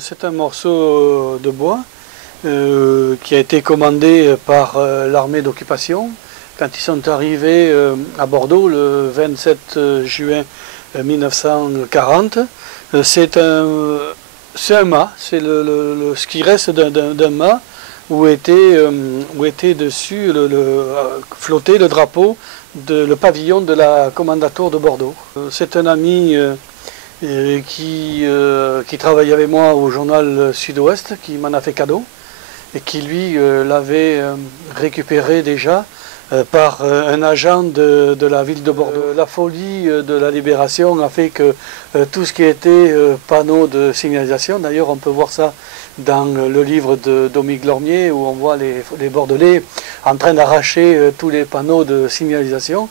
c'est un morceau de bois qui a été commandé par l'armée d'occupation quand ils sont arrivés à Bordeaux le 27 juin 1940. C'est un mât, c'est ce qui reste d'un mât où était dessus flottait le drapeau, le pavillon de la Kommandantur de Bordeaux. C'est un ami qui travaillait avec moi au journal Sud-Ouest, qui m'en a fait cadeau, et qui lui l'avait récupéré déjà par un agent de la ville de Bordeaux. La folie de la libération a fait que tout ce qui était panneaux de signalisation, d'ailleurs on peut voir ça dans le livre de Dominique Lormier où on voit les Bordelais en train d'arracher tous les panneaux de signalisation.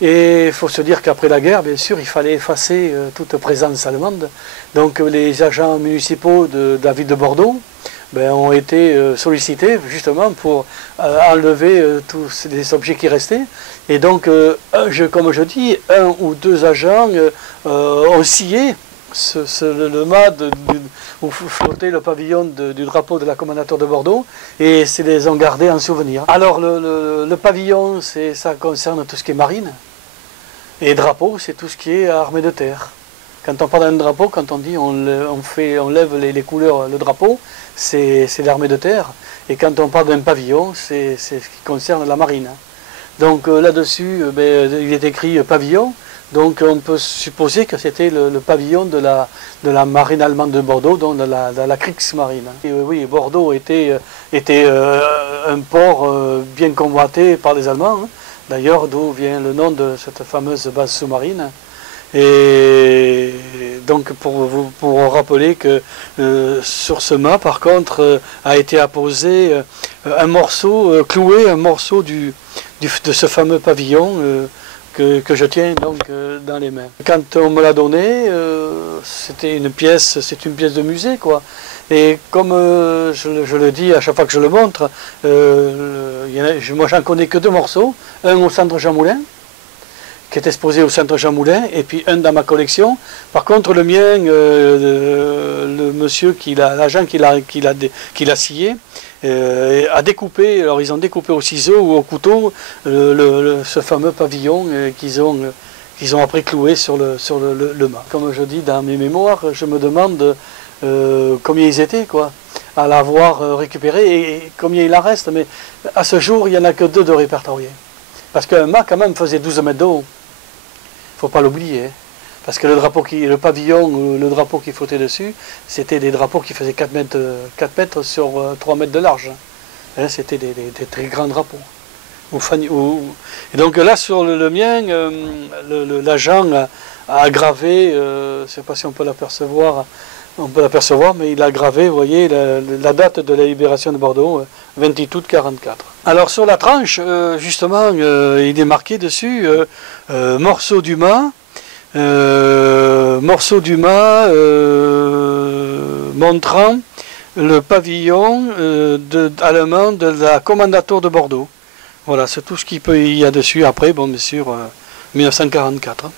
Et il faut se dire qu'après la guerre, bien sûr, il fallait effacer toute présence allemande. Donc les agents municipaux de la ville de Bordeaux ont été sollicités justement pour enlever tous les objets qui restaient. Et donc, comme je dis, un ou deux agents ont scié le mât où flottait le pavillon du drapeau de la Kommandantur de Bordeaux et se les ont gardés en souvenir. Alors le pavillon, ça concerne tout ce qui est marine. Et drapeau, c'est tout ce qui est armée de terre. Quand on parle d'un drapeau, quand on dit on lève les couleurs, le drapeau, c'est l'armée de terre. Et quand on parle d'un pavillon, c'est ce qui concerne la marine. Donc là-dessus, il est écrit pavillon. Donc on peut supposer que c'était le pavillon de la marine allemande de Bordeaux, donc de la Kriegsmarine. Et, oui, Bordeaux était un port bien convoité par les Allemands. Hein. D'ailleurs, d'où vient le nom de cette fameuse base sous-marine. Et donc, pour rappeler que sur ce mât, par contre, a été apposé un morceau, cloué un morceau de ce fameux pavillon que je tiens donc dans les mains. Quand on me l'a donné, c'est une pièce de musée, quoi. Et comme je le dis à chaque fois que je le montre, moi j'en connais que deux morceaux, un au centre Jean Moulin, qui est exposé au centre Jean Moulin, et puis un dans ma collection. Par contre le mien, le monsieur l'agent qui l'a scié, a découpé, alors ils ont découpé au ciseau ou au couteau ce fameux pavillon qu'ils ont après cloué sur le mât. Comme je dis dans mes mémoires, je me demande combien ils étaient, quoi, à l'avoir récupéré et combien il en reste, mais à ce jour il n'y en a que deux de répertoriés. Parce qu'un mât quand même faisait 12 mètres de haut, il ne faut pas l'oublier. Parce que le pavillon ou le drapeau qui flottait dessus, c'était des drapeaux qui faisaient 4 mètres sur 3 mètres de large. C'était des très grands drapeaux. Et donc là, sur le mien, l'agent a gravé, je ne sais pas si on peut l'apercevoir, mais il a gravé, vous voyez, la date de la libération de Bordeaux, 28 août 1944. Alors sur la tranche, justement, il est marqué dessus, morceau du mât, montrant le pavillon allemand de la Kommandantur de Bordeaux. Voilà, c'est tout ce qu'il y a dessus. Après, bon, bien sûr, 1944.